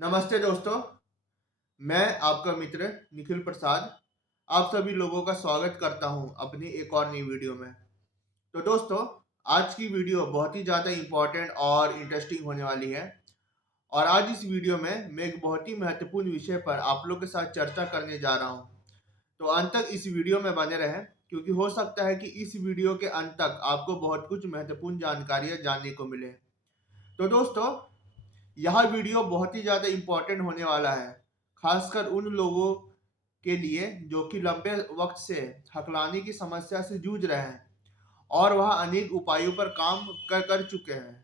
नमस्ते दोस्तों, मैं आपका मित्र निखिल प्रसाद आप सभी लोगों का स्वागत करता हूं अपनी एक और नई वीडियो में। तो दोस्तों, आज की वीडियो बहुत ही ज़्यादा इम्पोर्टेंट और इंटरेस्टिंग होने वाली है और आज इस वीडियो में मैं एक बहुत ही महत्वपूर्ण विषय पर आप लोग के साथ चर्चा करने जा रहा हूं। तो अंत तक इस वीडियो में बने रहें क्योंकि हो सकता है कि इस वीडियो के अंत तक आपको बहुत कुछ महत्वपूर्ण जानकारियाँ जानने को मिले। तो दोस्तों, यह वीडियो बहुत ही ज़्यादा इम्पोर्टेंट होने वाला है, खासकर उन लोगों के लिए जो कि लंबे वक्त से हकलाने की समस्या से जूझ रहे हैं और वह अनेक उपायों पर काम कर चुके हैं,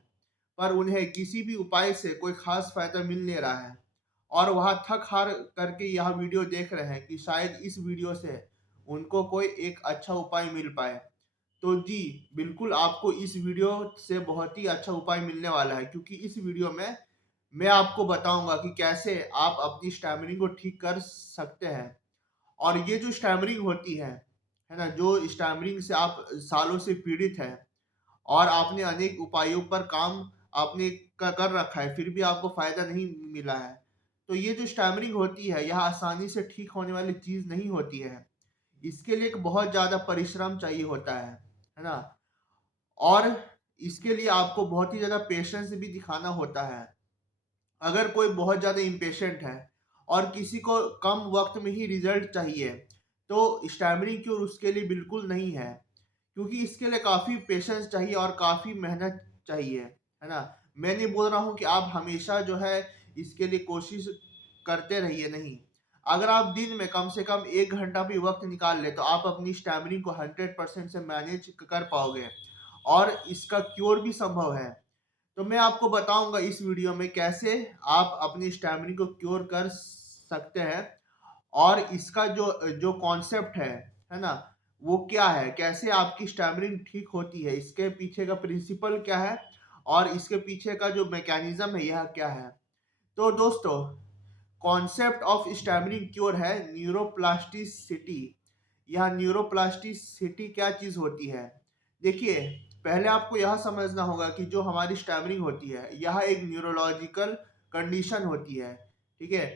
पर उन्हें किसी भी उपाय से कोई खास फायदा मिल नहीं रहा है और वह थक हार करके यह वीडियो देख रहे हैं कि शायद इस वीडियो से उनको कोई एक अच्छा उपाय मिल पाए। तो जी, बिल्कुल आपको इस वीडियो से बहुत ही अच्छा उपाय मिलने वाला है क्योंकि इस वीडियो में मैं आपको बताऊंगा कि कैसे आप अपनी स्टैमरिंग को ठीक कर सकते हैं। और ये जो स्टैमरिंग होती है ना, जो स्टैमरिंग से आप सालों से पीड़ित हैं और आपने अनेक उपायों पर काम आपने कर रखा है, फिर भी आपको फ़ायदा नहीं मिला है। तो ये जो स्टैमरिंग होती है, यह आसानी से ठीक होने वाली चीज़ नहीं होती है। इसके लिए एक बहुत ज़्यादा परिश्रम चाहिए होता है ना? और इसके लिए आपको बहुत ही ज़्यादा पेशेंस भी दिखाना होता है। अगर कोई बहुत ज़्यादा इम्पेशेंट है और किसी को कम वक्त में ही रिजल्ट चाहिए, तो स्टैमरिंग क्योर उसके लिए बिल्कुल नहीं है, क्योंकि इसके लिए काफ़ी पेशेंस चाहिए और काफ़ी मेहनत चाहिए, है ना? मैं नहीं बोल रहा हूँ कि आप हमेशा जो है इसके लिए कोशिश करते रहिए, नहीं। अगर आप दिन में कम से कम 1 घंटा भी वक्त निकाल लें, तो आप अपनी स्टैमरिंग को 100% से मैनेज कर पाओगे और इसका क्योर भी संभव है। तो मैं आपको बताऊंगा इस वीडियो में कैसे आप अपनी स्टैमिना को क्योर कर सकते हैं और इसका जो जो कॉन्सेप्ट है ना, वो क्या है, कैसे आपकी स्टैमिना ठीक होती है, इसके पीछे का प्रिंसिपल क्या है और इसके पीछे का जो मैकेनिज्म है यह क्या है। तो दोस्तों, कॉन्सेप्ट ऑफ स्टैमरिंग क्योर है न्यूरोप्लास्टिसिटी। यह न्यूरोप्लास्टिसिटी क्या चीज़ होती है? देखिए, पहले आपको यह समझना होगा कि जो हमारी स्टैमरिंग होती है, यह एक न्यूरोलॉजिकल कंडीशन होती है, ठीक है?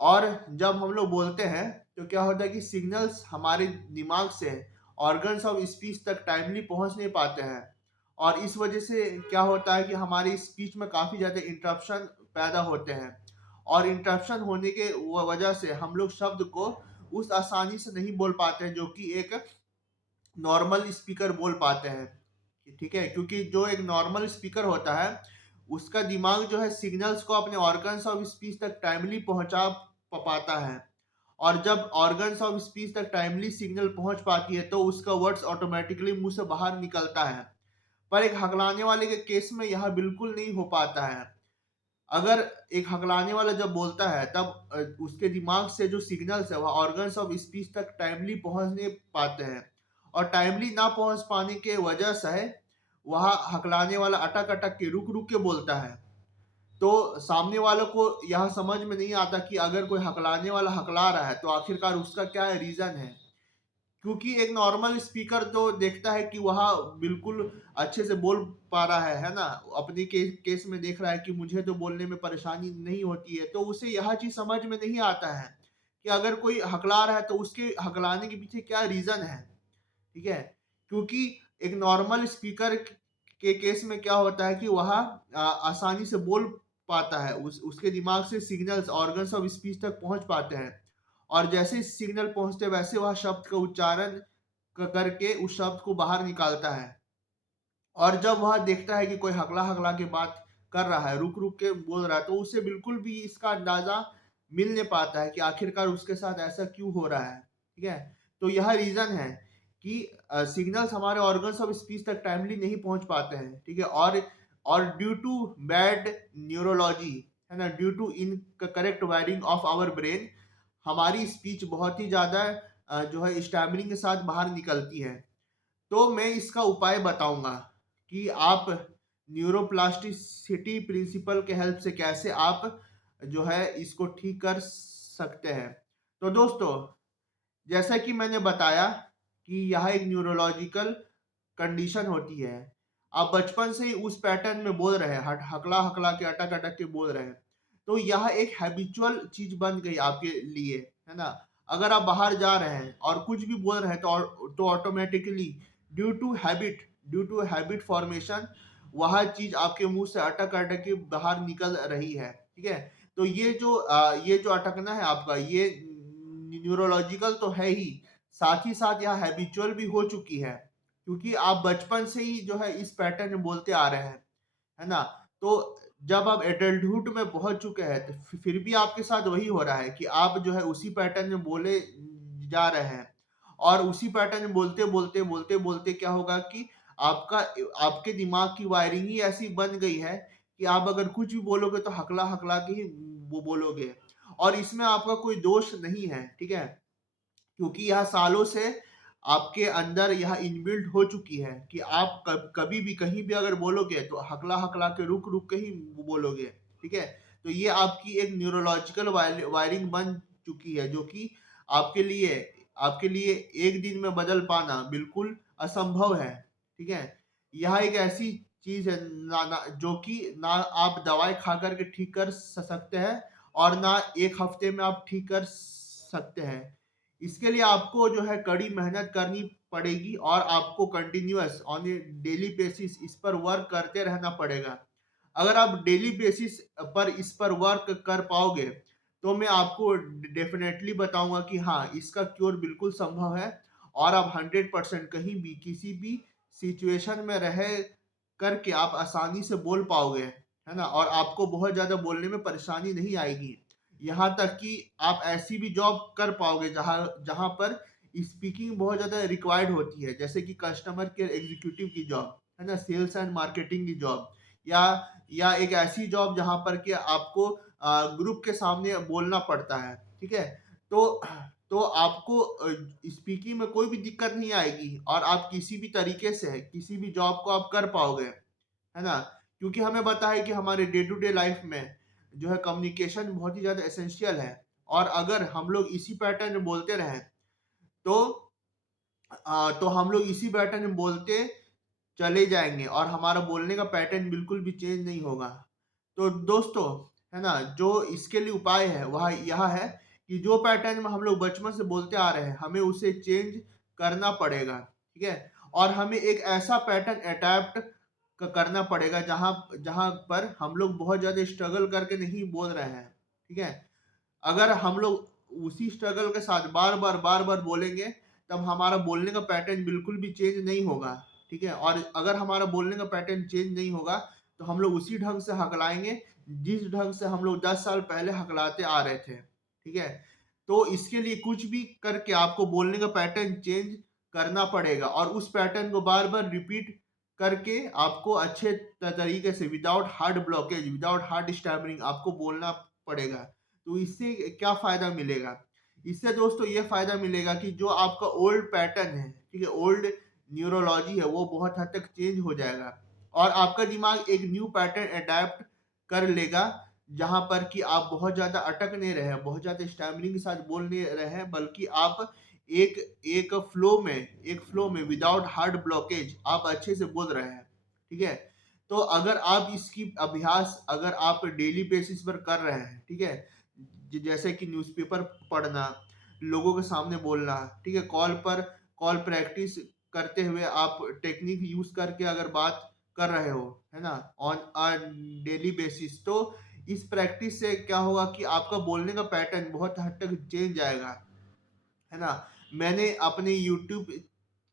और जब हम लोग बोलते हैं, तो क्या होता है कि सिग्नल्स हमारे दिमाग से ऑर्गन्स ऑफ स्पीच तक टाइमली पहुंच नहीं पाते हैं और इस वजह से क्या होता है कि हमारी स्पीच में काफ़ी ज़्यादा इंटरप्शन पैदा होते हैं और इंटरप्शन होने के वजह से हम लोग शब्द को उस आसानी से नहीं बोल पाते हैं जो कि एक नॉर्मल स्पीकर बोल पाते हैं, ठीक है? क्योंकि जो एक नॉर्मल स्पीकर होता है, उसका दिमाग जो है सिग्नल्स को अपने ऑर्गन्स ऑफ स्पीच तक टाइमली पहुंचा पाता है और जब ऑर्गन्स ऑफ स्पीच तक टाइमली सिग्नल पहुंच पाती है तो उसका वर्ड्स ऑटोमेटिकली मुंह से बाहर निकलता है। पर एक हकलाने वाले के केस में यह बिल्कुल नहीं हो पाता है। अगर एक हकलाने वाला जब बोलता है, तब उसके दिमाग से जो सिग्नल्स है वह ऑर्गन्स ऑफ स्पीच तक टाइमली पहुंच नहीं पाते हैं और टाइमली ना पहुंच पाने के वजह से वह हकलाने वाला अटक अटक के रुक रुक के बोलता है। तो सामने वालों को यह समझ में नहीं आता कि अगर कोई हकलाने वाला हकला रहा है तो आखिरकार उसका क्या रीजन है, क्योंकि एक नॉर्मल स्पीकर तो देखता है कि वह बिल्कुल अच्छे से बोल पा रहा है ना? अपने केस में देख रहा है कि मुझे तो बोलने में परेशानी नहीं होती है, तो उसे यह चीज़ समझ में नहीं आता है कि अगर कोई हकला रहा है तो उसके हकलाने के पीछे क्या रीज़न है, ठीक है? क्योंकि एक नॉर्मल स्पीकर के केस में क्या होता है कि वह आसानी से बोल पाता है, उसके दिमाग से सिग्नल्स ऑर्गन्स ऑफ स्पीच तक पहुँच पाते हैं और जैसे ही सिग्नल पहुँचते वैसे वह शब्द का उच्चारण करके उस शब्द को बाहर निकालता है और जब वह देखता है कि कोई हकला हकला के बात कर रहा है, रुक रुक के बोल रहा है, तो उसे बिल्कुल भी इसका अंदाजा मिल नहीं पाता है कि आखिरकार उसके साथ ऐसा क्यों हो रहा है, ठीक है? तो यह रीजन है कि सिग्नल्स हमारे ऑर्गन्स ऑफ स्पीच तक टाइमली नहीं पहुंच पाते हैं, ठीक है? और ड्यू टू बैड न्यूरोलॉजी, है ना, due to incorrect wiring of our brain, हमारी स्पीच बहुत ही ज़्यादा जो है स्टैमरिंग के साथ बाहर निकलती है। तो मैं इसका उपाय बताऊंगा कि आप न्यूरोप्लास्टिसिटी प्रिंसिपल के हेल्प से कैसे आप जो है इसको ठीक कर सकते हैं। तो दोस्तों, जैसा कि मैंने बताया कि यह एक न्यूरोलॉजिकल कंडीशन होती है। आप बचपन से ही उस पैटर्न में बोल रहे हैं, हकला हकला के अटक अटक के बोल रहे हैं, तो यह एक हैबिचुअल चीज बन गई आपके लिए, है ना। अगर आप बाहर जा रहे हैं और कुछ भी बोल रहे हैं तो automatically due to habit formation वह चीज आपके मुंह से अटक अटक के बाहर निकल रही है, ठीक है। तो ये जो अटकना है आपका, ये न्यूरोलॉजिकल तो है ही, साथ ही साथ यह हैबिचुअल भी हो चुकी है, क्योंकि आप बचपन से ही जो है इस पैटर्न में बोलते आ रहे हैं, है ना। तो जब आप एडल्टहुड में पहुंच चुके हैं तो फिर भी आपके साथ वही हो रहा है कि आप जो है उसी पैटर्न में बोले जा रहे हैं, और उसी पैटर्न में बोलते क्या होगा कि आपका आपके दिमाग की वायरिंग ही ऐसी बन गई है कि आप अगर कुछ भी बोलोगे तो हकला हकला के ही वो बोलोगे, और इसमें आपका कोई दोष नहीं है, ठीक है। क्योंकि यह सालों से आपके अंदर यह इनबिल्ट हो चुकी है कि आप कभी भी कहीं भी अगर बोलोगे तो हकला हकला के रुक रुक के ही बोलोगे, ठीक है। तो ये आपकी एक न्यूरोलॉजिकल वायरिंग बन चुकी है, जो कि आपके लिए आपके लिए एक दिन में बदल पाना बिल्कुल असंभव है, ठीक है। यह एक ऐसी चीज है जो कि ना आप दवाई खा करके ठीक कर सकते हैं, और ना एक हफ्ते में आप ठीक कर सकते हैं। इसके लिए आपको जो है कड़ी मेहनत करनी पड़ेगी, और आपको continuous on A daily basis इस पर वर्क करते रहना पड़ेगा। अगर आप डेली बेसिस पर इस पर वर्क कर पाओगे तो मैं आपको डेफिनेटली बताऊंगा कि हाँ, इसका क्योर बिल्कुल संभव है, और आप 100% कहीं भी किसी भी सिचुएशन में रह करके आप आसानी से बोल पाओगे, है ना। और आपको बहुत ज्यादा बोलने में परेशानी नहीं आएगी, यहाँ तक कि आप ऐसी भी जॉब कर पाओगे जहाँ जहाँ पर स्पीकिंग बहुत ज्यादा रिक्वायर्ड होती है, जैसे कि कस्टमर केयर एग्जीक्यूटिव की जॉब, है ना, सेल्स एंड मार्केटिंग की जॉब, या एक ऐसी जॉब जहाँ पर कि आपको ग्रुप के सामने बोलना पड़ता है, ठीक है। तो आपको स्पीकिंग में कोई भी दिक्कत नहीं आएगी, और आप किसी भी तरीके से किसी भी जॉब को आप कर पाओगे, है ना। क्योंकि हमें पता है कि हमारे डे टू डे लाइफ में जो है कम्युनिकेशन बहुत ही ज्यादा एसेंशियल है, और अगर हम लोग इसी पैटर्न में बोलते रहें तो हम लोग इसी पैटर्न में बोलते चले जाएंगे, और हमारा बोलने का पैटर्न बिल्कुल भी चेंज नहीं होगा। तो दोस्तों, है ना, जो इसके लिए उपाय है वह यह है कि जो पैटर्न में हम लोग बचपन से बोलते आ रहे हैं हमें उसे चेंज करना पड़ेगा, ठीक है। और हमें एक ऐसा पैटर्न अडेप्ट करना पड़ेगा जहां जहां पर हम लोग बहुत ज्यादा स्ट्रगल करके नहीं बोल रहे हैं, ठीक है। अगर हम लोग उसी स्ट्रगल के साथ बार बार बोलेंगे तब हमारा बोलने का पैटर्न बिल्कुल भी चेंज नहीं होगा, ठीक है। और अगर हमारा बोलने का पैटर्न चेंज नहीं होगा तो हम लोग उसी ढंग से हकलाएंगे जिस ढंग से हम लोग 10 साल पहले हकलाते आ रहे थे, ठीक है। तो इसके लिए कुछ भी करके आपको बोलने का पैटर्न चेंज करना पड़ेगा, और उस पैटर्न को बार बार रिपीट करके आपको अच्छे तरीके से without hard blockage without hard stammering आपको बोलना पड़ेगा। तो इससे क्या फायदा मिलेगा? इससे दोस्तों ये फायदा मिलेगा कि जो आपका ओल्ड पैटर्न है, ठीक है, ओल्ड न्यूरोलॉजी है, वो बहुत हद तक चेंज हो जाएगा, और आपका दिमाग एक न्यू पैटर्न अडेप्ट कर लेगा, जहां पर कि आप बहुत ज्यादा अटक नहीं रहे, बहुत ज्यादा स्टैमरिंग के साथ बोल नहीं रहे, बल्कि आप एक एक फ्लो में विदाउट हार्ड ब्लॉकेज आप अच्छे से बोल रहे हैं, ठीक है। तो अगर आप इसकी अभ्यास अगर आप डेली बेसिस पर कर रहे हैं, ठीक है, जैसे कि न्यूज़पेपर पढ़ना, लोगों के सामने बोलना, ठीक है, कॉल प्रैक्टिस करते हुए आप टेक्निक यूज करके अगर बात कर रहे हो, है ना, ऑन अ डेली बेसिस, तो इस प्रैक्टिस से क्या होगा कि आपका बोलने का पैटर्न बहुत हद तक चेंज आएगा, है ना। मैंने अपने यूट्यूब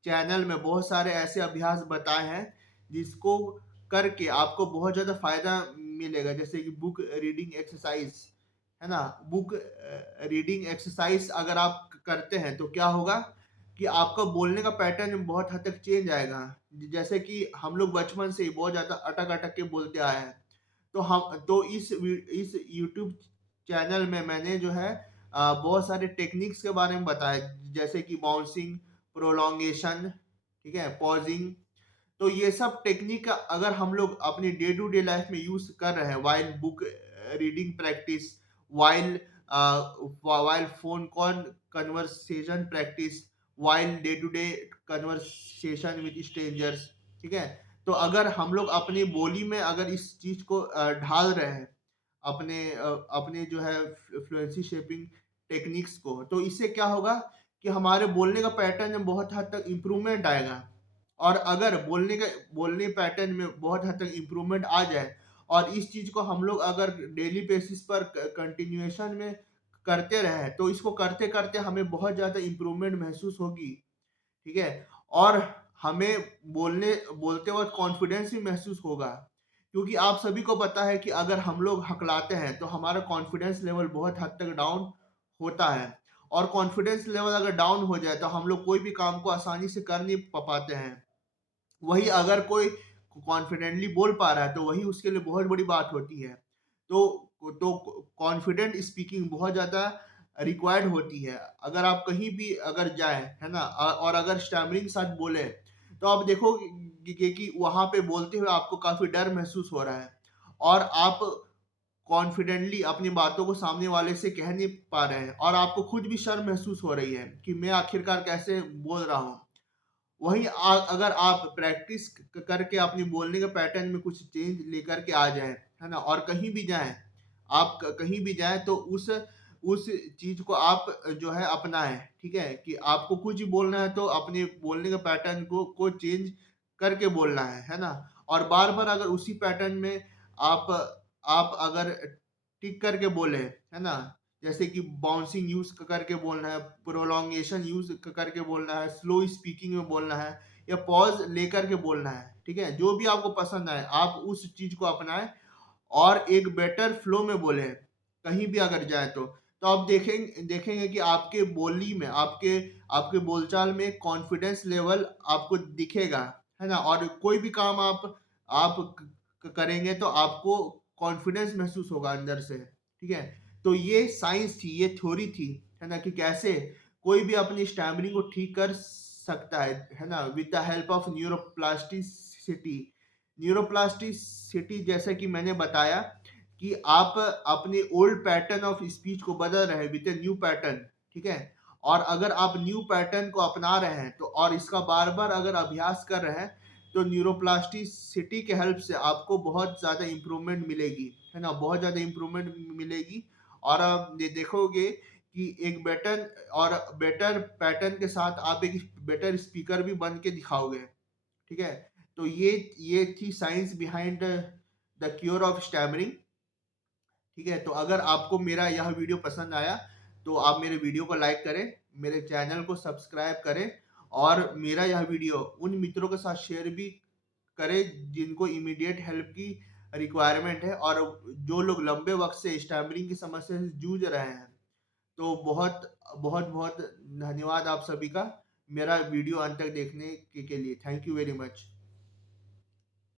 चैनल में बहुत सारे ऐसे अभ्यास बताए हैं जिसको करके आपको बहुत ज़्यादा फायदा मिलेगा, जैसे कि बुक रीडिंग एक्सरसाइज, है ना। बुक रीडिंग एक्सरसाइज अगर आप करते हैं तो क्या होगा कि आपका बोलने का पैटर्न बहुत हद तक चेंज आएगा। जैसे कि हम लोग बचपन से ही बहुत ज़्यादा अटक अटक के बोलते आए हैं, तो हम तो इस यूट्यूब चैनल में मैंने जो है बहुत सारे टेक्निक्स के बारे में बताया, जैसे कि बाउंसिंग, प्रोलोंगेशन, ठीक है, पॉजिंग। तो ये सब टेक्निक अगर हम लोग अपनी डे टू डे लाइफ में यूज कर रहे हैं, while book reading practice, while while phone call conversation practice, while day to day conversation with strangers, ठीक है। तो अगर हम लोग अपनी बोली में अगर इस चीज को ढाल रहे हैं, अपने जो है फ्लुएंसी शेपिंग टेक्निक्स को। तो इससे क्या होगा कि हमारे बोलने का पैटर्न में बहुत हद तक इम्प्रूवमेंट आएगा। और अगर बोलने पैटर्न में बहुत हद तक इम्प्रूवमेंट आ जाए और इस चीज़ को हम लोग अगर डेली बेसिस पर कंटिन्यूएशन में करते रहें, तो इसको करते-करते हमें बहुत ज़्यादा इम्प्रूवमेंट महसूस होगी, ठीक है? और हमें बोलते वक़्त कॉन्फिडेंस भी महसूस होगा, क्योंकि आप सभी को पता है कि अगर हम लोग हकलाते हैं, तो हमारा कॉन्फिडेंस लेवल बहुत हद तक डाउन होता है और कॉन्फिडेंस लेवल अगर डाउन हो जाए, तो हम लोग कोई भी काम को आसानी से कर नहीं पाते हैं। वही अगर कोई कॉन्फिडेंटली बोल पा रहा है, तो वही उसके लिए बहुत बड़ी बात होती है। तो कॉन्फिडेंट स्पीकिंग बहुत ज़्यादा रिक्वायर्ड होती है। अगर आप कहीं भी अगर जाएँ, है ना? और अगर स्टैमरिंग के साथ बोलें, तो आप देखोगे कि वहाँ पे बोलते हुए आपको काफ़ी डर महसूस हो रहा है और आप कॉन्फिडेंटली अपनी बातों को सामने वाले से कह नहीं पा रहे हैं और आपको खुद भी शर्म महसूस हो रही है कि मैं आखिरकार कैसे बोल रहा हूँ। वहीं अगर आप प्रैक्टिस करके अपनी बोलने के पैटर्न में कुछ चेंज लेकर के आ जाएँ, है ना? और कहीं भी जाएँ, आप कहीं भी जाएँ तो उस चीज़ को आप जो है अपनाएँ, ठीक है? कि आपको कुछ भी बोलना है तो अपने बोलने के पैटर्न को चेंज करके बोलना है ना? और बार-बार अगर उसी पैटर्न में आप आप अगर टिक करके बोले, है ना? जैसे कि बाउंसिंग यूज़ करके बोलना है, प्रोलॉन्गेशन यूज़ करके बोलना है, स्लो स्पीकिंग में बोलना है या पॉज़ लेकर के बोलना है, ठीक है? जो भी आपको पसंद आए, आप उस चीज़ को अपनाएँ और एक बेटर फ्लो में बोलें, कहीं भी अगर जाएँ तो। तो आप देखेंगे कि आपके बोली में, आपके आपके बोलचाल में कॉन्फिडेंस लेवल आपको दिखेगा, है ना? और कोई भी काम आप करेंगे तो आपको कॉन्फिडेंस महसूस होगा अंदर से, ठीक है? तो ये साइंस थी, ये थ्योरी थी, है ना? कि कैसे कोई भी अपनी स्टैमरिंग को ठीक कर सकता है ना? With the help of neuroplasticity. Neuroplasticity जैसा कि मैंने बताया कि आप अपने ओल्ड पैटर्न ऑफ स्पीच को बदल रहे हैं विद अ न्यू पैटर्न, ठीक है? और अगर आप न्यू पैटर्न को अपना रहे हैं तो और इसका बार-बार अगर अभ्यास कर रहे हैं, तो न्यूरोप्लास्टिसिटी के हेल्प से आपको बहुत ज़्यादा इम्प्रूवमेंट मिलेगी, है ना? बहुत ज़्यादा इम्प्रूवमेंट मिलेगी और आप ये देखोगे कि एक बेटर पैटर्न के साथ आप एक बेटर स्पीकर भी बन के दिखाओगे, ठीक है? तो ये थी science behind the cure of stammering, ठीक है? तो अगर आपको मेरा यह वीडियो पसंद आया, तो आप मेरे वीडियो को लाइक करें, मेरे चैनल को सब्सक्राइब करें और मेरा यह वीडियो उन मित्रों के साथ शेयर भी करें जिनको इमीडिएट हेल्प की रिक्वायरमेंट है और जो लोग लंबे वक़्त से स्टैमरिंग की समस्या से जूझ रहे हैं। तो बहुत-बहुत धन्यवाद आप सभी का, मेरा वीडियो अंत तक देखने के लिए। Thank you very much.